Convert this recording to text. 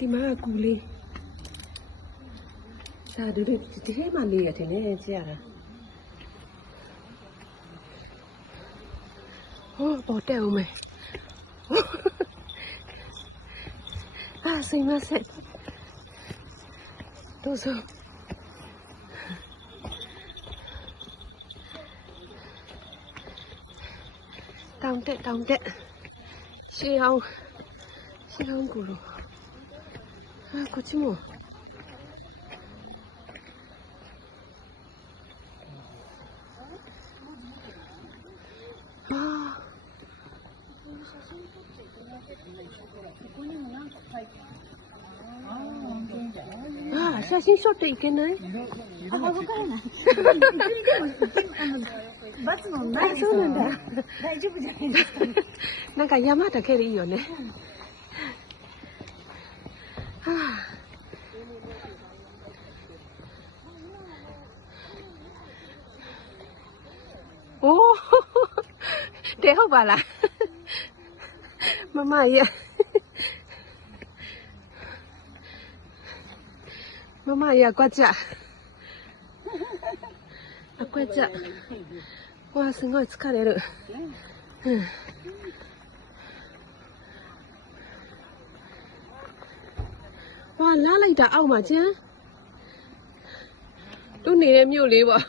ဒီမှာကူလေးစာဒီထဲမှာလေးရတယ်နဲ့ကြည့်ရတာဟောပေါ်တက်ဦးမယ်すいませんどうぞတောင်တက်ရှေးအောင်ကူလို့こっちも写真撮っていけない？わからない。罰のないです。そうなんだ。大丈夫じゃないですか。なんか山だけでいいよね。おお、手ဟုတ်ပါလားမမကြီး妈妈也挂架，挂架，哇，すごい疲れる。哇，拉လိုက်တာအောက်မှာကျန်တို့နေတဲ့မြို့လေးပေါ့